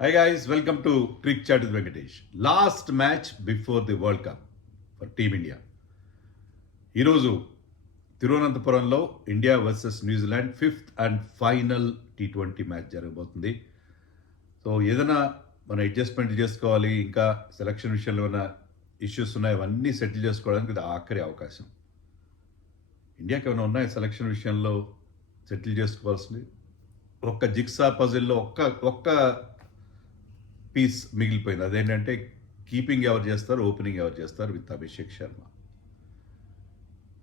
Hi guys, welcome to Cricket Chat with Venkatesh. Last match before the World Cup for Team India. ఈరోజు తిరువనంతపురంలో India versus New Zealand fifth and final T20 match జరగబోతుంది. So ఏదైనా మనం adjustment చేసుకోవాలి, ఇంకా selection విషయంలో ఏమైనా issues ఉన్నాయి, అవన్నీ సెటిల్ చేసుకోవడానికి ఇది ఆఖరి అవకాశం. ఇండియాకి ఏమైనా ఉన్నాయి సెలక్షన్ విషయంలో సెటిల్ చేసుకోవాల్సింది? ఒక్క జిగ్సా పజిల్లో ఒక్క పీస్ మిగిలిపోయింది. అదేంటంటే కీపింగ్ ఎవరు చేస్తారు, ఓపెనింగ్ ఎవరు చేస్తారు విత్ అభిషేక్ శర్మ.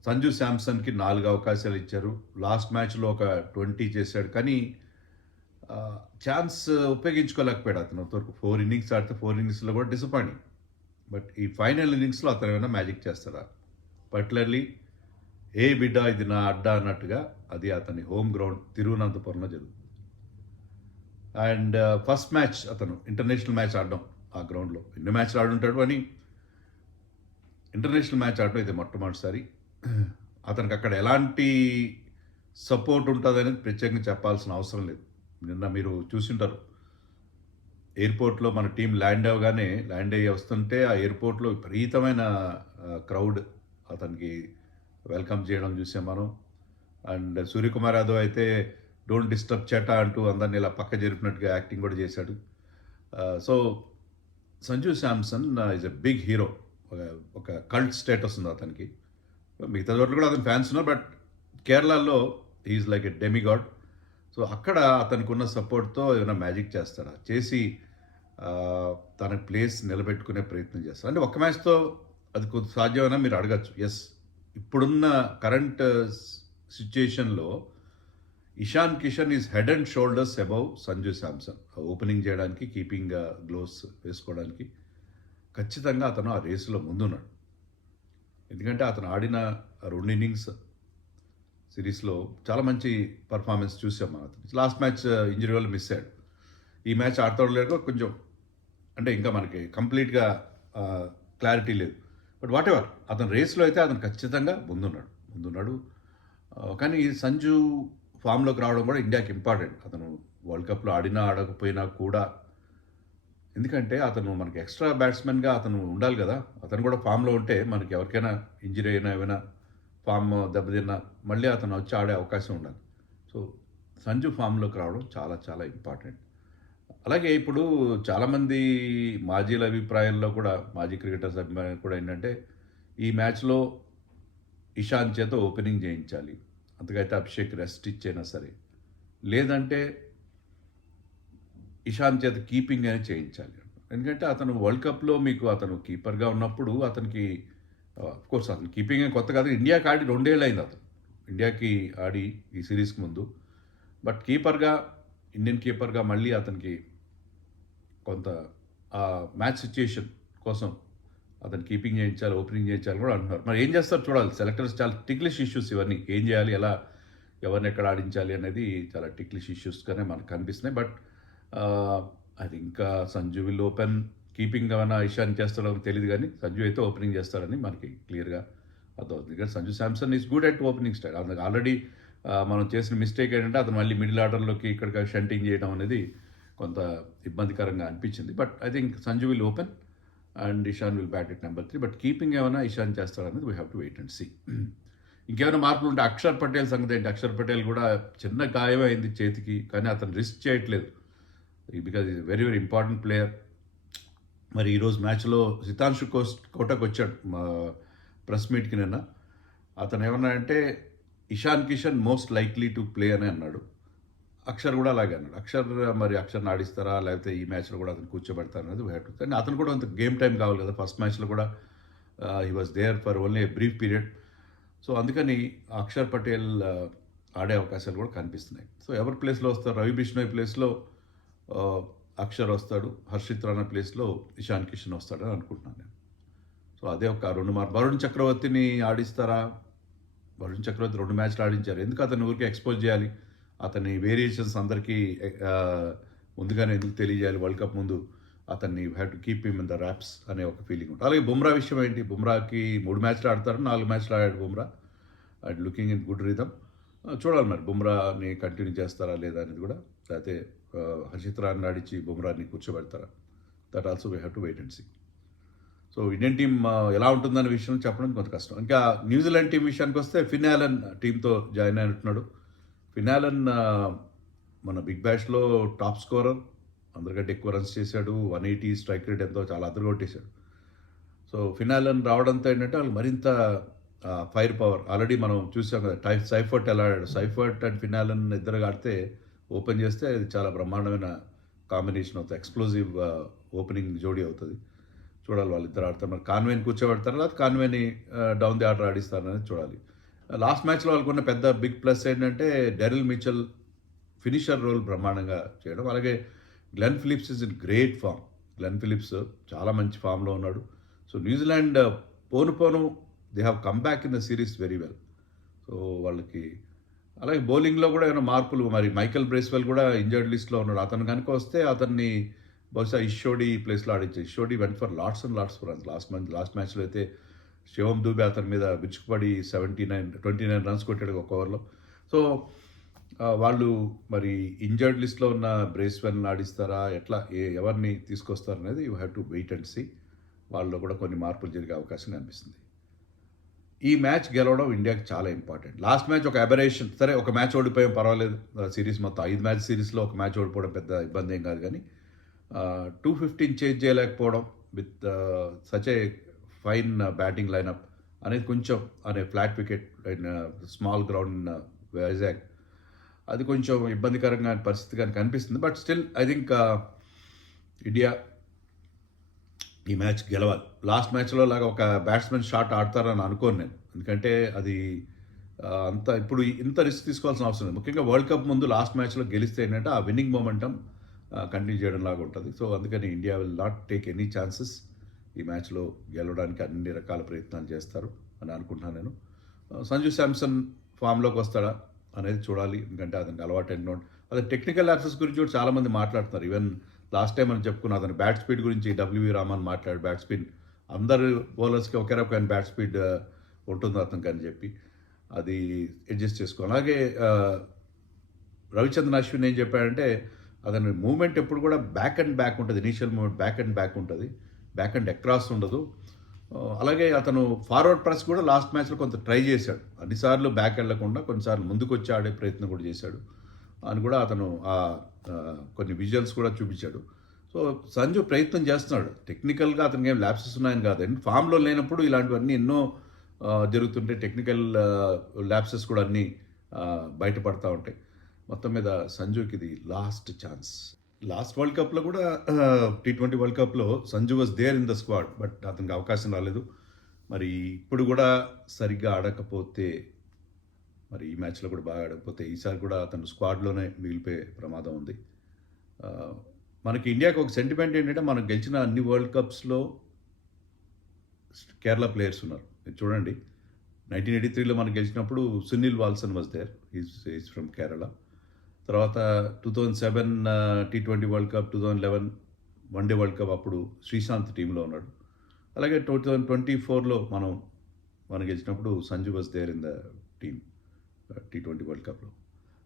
సంజు శాంసన్కి 4 అవకాశాలు ఇచ్చారు. లాస్ట్ మ్యాచ్లో ఒక 20 చేశాడు, కానీ ఛాన్స్ ఉపయోగించుకోలేకపోయాడు. అతను వరకు 4 ఇన్నింగ్స్ ఆడితే 4 ఇన్నింగ్స్లో కూడా డిసప్పాయింటింగ్. బట్ ఈ ఫైనల్ ఇన్నింగ్స్లో అతను ఏమైనా మ్యాజిక్ చేస్తాడా? పర్టికులర్లీ ఏ బిడ్డ ఇది నా అడ్డా అన్నట్టుగా అది అతని హోమ్ గ్రౌండ్ తిరువనంతపురంలో జరుగుతుంది. అండ్ ఫస్ట్ మ్యాచ్ అతను ఇంటర్నేషనల్ మ్యాచ్ ఆడడం ఆ గ్రౌండ్లో. ఎన్ని మ్యాచ్లు ఆడుంటాడు అని ఇంటర్నేషనల్ మ్యాచ్ ఆడడం ఇది మొట్టమొదటిసారి. అతనికి అక్కడ ఎలాంటి సపోర్ట్ ఉంటుంది అనేది ప్రత్యేకంగా చెప్పాల్సిన అవసరం లేదు. నిన్న మీరు చూసింటారు, ఎయిర్పోర్ట్లో మన టీం ల్యాండ్ అయ్యి వస్తుంటే ఆ ఎయిర్పోర్ట్లో విపరీతమైన క్రౌడ్ అతనికి వెల్కమ్ చేయడం చూసాం మనం. అండ్ సూర్యకుమార్ యాదవ్ అయితే డోంట్ డిస్టర్బ్ చేటా అంటూ అందరినీ ఇలా పక్క జరిపినట్టుగా యాక్టింగ్ కూడా చేశాడు. So Sanju Samson is a big hero. ఒక కల్ట్ స్టేటస్ ఉంది అతనికి. మిగతా చోట్ల కూడా అతని ఫ్యాన్స్ ఉన్నారు, బట్ కేరళలో is like a demigod. So అక్కడ అతనికి ఉన్న సపోర్ట్తో ఏమైనా మ్యాజిక్ చేస్తాడా, చేసి తన ప్లేస్ నిలబెట్టుకునే ప్రయత్నం చేస్తాడు. అంటే ఒక్క మ్యాచ్తో అది కొద్ది సాధ్యమైనా మీరు అడగచ్చు. ఎస్, ఇప్పుడున్న కరెంట్ సిచ్యుయేషన్లో Ishan Kishan is head and shoulders above Sanju Samson. Opening చేయడానికి, కీపింగ్ గ్లోవ్స్ వేసుకోవడానికి ఖచ్చితంగా అతను ఆ రేసులో ముందున్నాడు. ఎందుకంటే అతను ఆడిన 2 ఇన్నింగ్స్ సిరీస్లో చాలా మంచి పర్ఫార్మెన్స్ చూసాం మనం. అతను లాస్ట్ మ్యాచ్ ఇంజరీ వల్ల మిస్ అయ్యాడు. ఈ మ్యాచ్ ఆడతాడు లేక కొంచెం అంటే ఇంకా మనకి కంప్లీట్గా క్లారిటీ లేదు. బట్ వాట్ ఎవర్, అతను రేస్లో అయితే అతను ఖచ్చితంగా ముందున్నాడు. కానీ సంజు ఫామ్లోకి రావడం కూడా ఇండియాకి ఇంపార్టెంట్. అతను వరల్డ్ కప్లో ఆడకపోయినా కూడా, ఎందుకంటే అతను మనకి ఎక్స్ట్రా బ్యాట్స్మెన్గా అతను ఉండాలి కదా. అతను కూడా ఫామ్లో ఉంటే మనకి ఎవరికైనా ఇంజరీ అయినా ఏమైనా ఫామ్ దెబ్బతిన్నా మళ్ళీ అతను వచ్చి ఆడే అవకాశం ఉండాలి. సో సంజు ఫామ్లోకి రావడం చాలా చాలా ఇంపార్టెంట్. అలాగే ఇప్పుడు చాలామంది మాజీల అభిప్రాయంలో కూడా, మాజీ క్రికెటర్స్ అభిప్రాయం కూడా ఏంటంటే ఈ మ్యాచ్లో ఇషాన్ చేత ఓపెనింగ్ చేయించాలి, అంతకైతే అభిషేక్ రెస్ట్ ఇచ్చైనా సరే, లేదంటే ఇషాన్ చేత కీపింగ్ అనేది చేయించాలి. ఎందుకంటే అతను వరల్డ్ కప్లో మీకు అతను కీపర్గా ఉన్నప్పుడు అతనికి కోర్స్ అతను కీపింగ్ కొత్త కాదు. ఇండియాకి ఆడి 2 ఏళ్ళు అయింది అతను, ఇండియాకి ఆడి ఈ సిరీస్కి ముందు. బట్ ఇండియన్ కీపర్గా మళ్ళీ అతనికి కొంత మ్యాచ్ సిచ్యుయేషన్ కోసం అతను కీపింగ్ చేయించాలి, ఓపెనింగ్ చేయించాలి కూడా అంటున్నారు. మరి ఏం చేస్తారు చూడాలి. సెలెక్టర్స్ చాలా టిక్లిష్ ఇష్యూస్ ఇవన్నీ. ఏం చేయాలి, ఎలా ఎవరిని ఎక్కడ ఆడించాలి అనేది చాలా టిక్లిష్ ఇష్యూస్గానే మనకు కనిపిస్తున్నాయి. But I think Sanju will open. Keeping ఏమైనా ఇషాన్ చేస్తాడో తెలియదు, కానీ సంజు అయితే ఓపెనింగ్ చేస్తాడని మనకి క్లియర్గా అర్థమవుతుంది. ఎందుకంటే Sanju Samson is good at opening style. అందుకు ఆల్రెడీ మనం చేసిన మిస్టేక్ ఏంటంటే అతను మళ్ళీ మిడిల్ ఆర్డర్లోకి ఇక్కడ షంటింగ్ చేయడం అనేది కొంత ఇబ్బందికరంగా అనిపించింది. But I think Sanju will open and Ishan will bat at number 3. But keeping ఏమైనా ఇషాన్ చేస్తాడనేది we have to wait and see. ఇంకేమైనా మార్పులు ఉంటే అక్షర్ పటేల్ సంగతి ఏంటి? అక్షర్ పటేల్ కూడా చిన్న గాయమైంది చేతికి, కానీ అతను రిస్క్ చేయట్లేదు because is very very important player. మరి ఈరోజు మ్యాచ్లో సితాంశు కోటకు వచ్చాడు మా ప్రెస్ మీట్కి నిన్న. అతను ఏమన్నాడంటే Ishan Kishan most likely to play అని అన్నాడు. అక్షర్ కూడా అలాగే అన్నాడు. అక్షర్ని ఆడిస్తారా, లేకపోతే ఈ మ్యాచ్లో కూడా అతను కూర్చోబెడతారు అనేది హ్యావ్ టు. కానీ అతను కూడా అంత గేమ్ టైం కావాలి కదా. ఫస్ట్ మ్యాచ్లో కూడా he was there for only a brief period. So అందుకని అక్షర్ పటేల్ ఆడే అవకాశాలు కూడా కనిపిస్తున్నాయి. సో ఎవరి ప్లేస్లో వస్తారు? రవి బిష్ణోయ్ ప్లేస్లో అక్షర్ వస్తాడు, హర్షిత్ రాణా ప్లేస్లో ఇషాన్ కిషన్ వస్తాడని అనుకుంటున్నాను నేను. సో అదే ఒక 2 వరుణ్ చక్రవర్తిని ఆడిస్తారా? వరుణ్ చక్రవర్తి 2 మ్యాచ్లు ఆడించారు. ఎందుకు అతని ఊరికి ఎక్స్పోజ్ చేయాలి? అతని వేరియేషన్స్ అందరికీ ముందుగానే ఎందుకు తెలియజేయాలి? వరల్డ్ కప్ ముందు అతన్ని have to keep him in the wraps అనే ఒక ఫీలింగ్ ఉంటుంది. అలాగే బుమ్రా విషయం ఏంటి? బుమ్రాకి 3 మ్యాచ్లు ఆడతారు, 4 మ్యాచ్లు ఆడాడు Bumrah. Looking in good rhythm. చూడాలి మరి బుమ్రాని కంటిన్యూ చేస్తారా లేదా అనేది కూడా. లేకపోతే హర్షిత్ రాన్ ఆడించి బుమ్రాని కూర్చోబెడతారా? That also we have to wait and see. So Indian team ఎలా ఉంటుందనే విషయం చెప్పడం కొంత కష్టం. ఇంకా న్యూజిలాండ్ టీం విషయానికి వస్తే ఫిన్ ఆలన్ టీంతో జాయిన్ అయినట్టున్నాడు. ఫిన్ ఆలన్ మన బిగ్ బ్యాష్లో టాప్ స్కోరర్, అందరికంటే ఎక్కువ రన్స్ చేశాడు, 180 స్ట్రైక్ రేట్ ఎంతో చాలా అదరగొట్టేశాడు. సో ఫిన్ ఆలన్ రావడంతో ఏంటంటే వాళ్ళు మరింత ఫైర్ పవర్ ఆల్రెడీ మనం చూసాం కదా, సైఫర్ట్ ఎలా ఆడాడు. సైఫర్ట్ అండ్ ఫిన్ ఆలన్ ఇద్దరు ఆడితే ఓపెన్ చేస్తే అది చాలా బ్రహ్మాండమైన కాంబినేషన్ అవుతుంది, ఎక్స్ప్లోజివ్ ఓపెనింగ్ జోడీ అవుతుంది. చూడాలి వాళ్ళిద్దరు ఆడతారు. మరి కాన్వేని కూర్చోబెడతారు, లేదా కాన్వేని డౌన్ ది ఆర్డర్ ఆడిస్తారు అనేది చూడాలి. లాస్ట్ మ్యాచ్లో వాళ్ళకున్న పెద్ద బిగ్ ప్లస్ ఏంటంటే డెరిల్ మిచెల్ ఫినిషర్ రోల్ బ్రహ్మాండంగా చేయడం. అలాగే Glenn Phillips is in great form. Glenn Phillips చాలా మంచి ఫామ్లో ఉన్నాడు. So New Zealand phone they have come back in the series very well. So వాళ్ళకి అలాగే బౌలింగ్లో కూడా ఏమైనా మార్పులు, మరి మైకెల్ బ్రేస్వెల్ కూడా ఇంజర్డ్ లిస్ట్లో ఉన్నాడు. అతను కనుక వస్తే అతన్ని బహుశా ఇషోడి ప్లేస్లో ఆడించారు. Ish Sodhi went for lots and lots for runs. Last మ్యాచ్లో అయితే శివం దూబే అతని మీద విరుచుకుపడి 29 రన్స్ కొట్టాడు ఒక ఓవర్లో. సో వాళ్ళు మరి ఇంజర్డ్ లిస్ట్లో ఉన్న బ్రేస్వెల్ని ఆడిస్తారా, ఎట్లా ఎవరిని తీసుకొస్తారు అనేది you have to wait and see. వాళ్ళలో కూడా కొన్ని మార్పులు జరిగే అవకాశం కనిపిస్తుంది. ఈ మ్యాచ్ గెలవడం ఇండియాకి చాలా ఇంపార్టెంట్. లాస్ట్ మ్యాచ్ ఒక అబరేషన్, సరే ఒక మ్యాచ్ ఓడిపోయాం పర్వాలేదు, సిరీస్ మొత్తం 5 మ్యాచ్ సిరీస్లో ఒక మ్యాచ్ ఓడిపోవడం పెద్ద ఇబ్బంది ఏం కాదు. కానీ 215 చేంజ్ చేయలేకపోవడం with such a fine batting lineup అనేది కొంచెం అనే flat wicket in small ground Vizag, అది కొంచెం ఇబ్బందికరంగా పరిస్థితి కానీ కనిపిస్తుంది. But still I think India ఈ మ్యాచ్ గెలవాలి. లాస్ట్ మ్యాచ్లో లాగా ఒక బ్యాట్స్మెన్ షాట్ ఆడతారని అనుకోను నేను, ఎందుకంటే అది అంత ఇప్పుడు ఇంత రిస్క్ తీసుకోవాల్సిన అవసరం లేదు. ముఖ్యంగా వరల్డ్ కప్ ముందు లాస్ట్ మ్యాచ్లో గెలిస్తే ఏంటంటే ఆ విన్నింగ్ మొమెంటం కంటిన్యూ చేయడం లాగా ఉంటుంది. సో అందుకని India will not take any chances. ఈ మ్యాచ్లో గెలవడానికి అన్ని రకాల ప్రయత్నాలు చేస్తారు అని అనుకుంటున్నాను నేను. సంజు శాంసన్ ఫామ్లోకి వస్తాడా అనేది చూడాలి, ఎందుకంటే అతనికి అలవాటు ఎన్నో. అదే టెక్నికల్ యాక్సెస్ గురించి కూడా చాలామంది మాట్లాడుతున్నారు. ఈవెన్ లాస్ట్ టైం మనం చెప్పుకున్నాం అతని బ్యాట్ స్పీడ్ గురించి డబ్ల్యూవి రామన్ మాట్లాడు. బ్యాట్ స్పీడ్ అందరు బౌలర్స్కి ఒకే రకమైన బ్యాట్ స్పీడ్ ఉంటుంది అతనికి అని చెప్పి అది అడ్జస్ట్ చేసుకోవాలి. అలాగే రవిచంద్రన్ అశ్విన్ ఏం చెప్పాడంటే అతని మూమెంట్ ఎప్పుడు కూడా బ్యాక్ అండ్ బ్యాక్ ఉంటుంది. Initial movement back and back ఉంటుంది, బ్యాక్ అండ్ అక్రాస్ ఉండదు. అలాగే అతను ఫార్వర్డ్ ప్రెస్ కూడా లాస్ట్ మ్యాచ్లో కొంత ట్రై చేశాడు. అన్నిసార్లు బ్యాక్ వెళ్లకుండా కొన్నిసార్లు ముందుకు వచ్చి ఆడే ప్రయత్నం కూడా చేశాడు అని కూడా అతను కొన్ని విజువల్స్ కూడా చూపించాడు. సో సంజు ప్రయత్నం చేస్తున్నాడు. టెక్నికల్గా అతనికి ఏం ల్యాప్సెస్ ఉన్నాయని కాదండి, ఫామ్లో లేనప్పుడు ఇలాంటివన్నీ ఎన్నో జరుగుతుంటే టెక్నికల్ ల్యాప్సెస్ కూడా అన్నీ బయటపడతా ఉంటాయి. మొత్తం మీద సంజుకి ఇది లాస్ట్ ఛాన్స్. లాస్ట్ వరల్డ్ కప్లో కూడా T20 వరల్డ్ కప్లో Sanju was there in the squad, but అతనికి అవకాశం రాలేదు. మరి ఇప్పుడు కూడా సరిగ్గా ఆడకపోతే, మరి ఈ మ్యాచ్లో కూడా బాగా ఆడకపోతే ఈసారి కూడా అతను స్క్వాడ్లోనే మిగిలిపోయే ప్రమాదం ఉంది. మనకి ఇండియాకి ఒక సెంటిమెంట్ ఏంటంటే మనం గెలిచిన అన్ని వరల్డ్ కప్స్లో కేరళ ప్లేయర్స్ ఉన్నారు. మీరు చూడండి, 1983లో మనం గెలిచినప్పుడు Sunil Valson was there, is from Kerala. తర్వాత 2007 T20 world cup, 2011 one day world cup అప్పుడు శ్రీశాంత్ టీంలో ఉన్నాడు. అలాగే 2024లో మనం గెలిచినప్పుడు Sanju was there in the team T20 world కప్లో.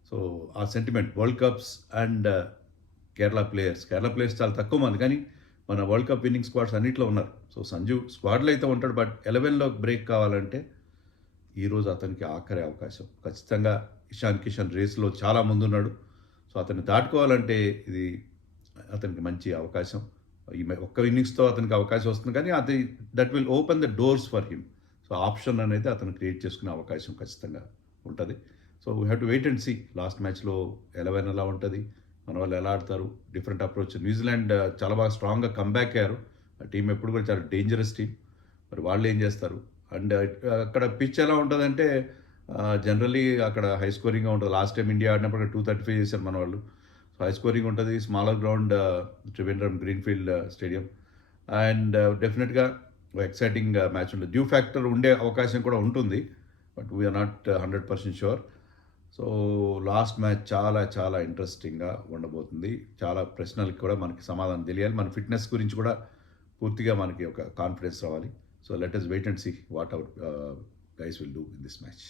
సో ఆ sentiment world cups and Kerala players చాలా తక్కువ మంది, కానీ మన వరల్డ్ కప్ విన్నింగ్ స్క్వాడ్స్ అన్నింటిలో ఉన్నారు. సో సంజు స్క్వాడ్లో అయితే ఉంటాడు, బట్ 11లో బ్రేక్ కావాలంటే ఈరోజు అతనికి ఆఖరి అవకాశం. ఖచ్చితంగా ఇషాన్ కిషన్ రేస్లో చాలా ముందున్నాడు. సో అతన్ని దాటుకోవాలంటే ఇది అతనికి మంచి అవకాశం. ఈ ఒక్క ఇన్నింగ్స్తో అతనికి అవకాశం వస్తుంది, కానీ అది that will open the doors for him. So option అనేది అతను క్రియేట్ చేసుకునే అవకాశం ఖచ్చితంగా ఉంటుంది. So we have to wait and see. Last మ్యాచ్లో 11 ఎలా ఉంటుంది, మన వాళ్ళు ఎలా ఆడతారు, డిఫరెంట్ అప్రోచ్. న్యూజిలాండ్ చాలా బాగా స్ట్రాంగ్గా కంబ్యాక్ అయ్యారు. ఆ టీం ఎప్పుడు కూడా చాలా డేంజరస్ టీం. మరి వాళ్ళు ఏం చేస్తారు? అండ్ అక్కడ పిచ్ ఎలా ఉంటుందంటే జనరలీ అక్కడ హై స్కోరింగ్గా ఉంటుంది. లాస్ట్ టైం ఇండియా ఆడినప్పుడు 235 చేశారు మన వాళ్ళు. సో హై స్కోరింగ్ ఉంటుంది. Smaller ground Trivandrum Greenfield stadium. And definitely exciting match ఉంటుంది. డ్యూ ఫ్యాక్టర్ ఉండే అవకాశం కూడా ఉంటుంది, but we're not 100% sure. So last match చాలా చాలా ఇంట్రెస్టింగ్గా ఉండబోతుంది. చాలా ప్రశ్నలకు కూడా మనకి సమాధానం తెలియాలి. మన ఫిట్నెస్ గురించి కూడా పూర్తిగా మనకి ఒక కాన్ఫిడెన్స్ రావాలి. So let us wait and see what our guys will do in this match.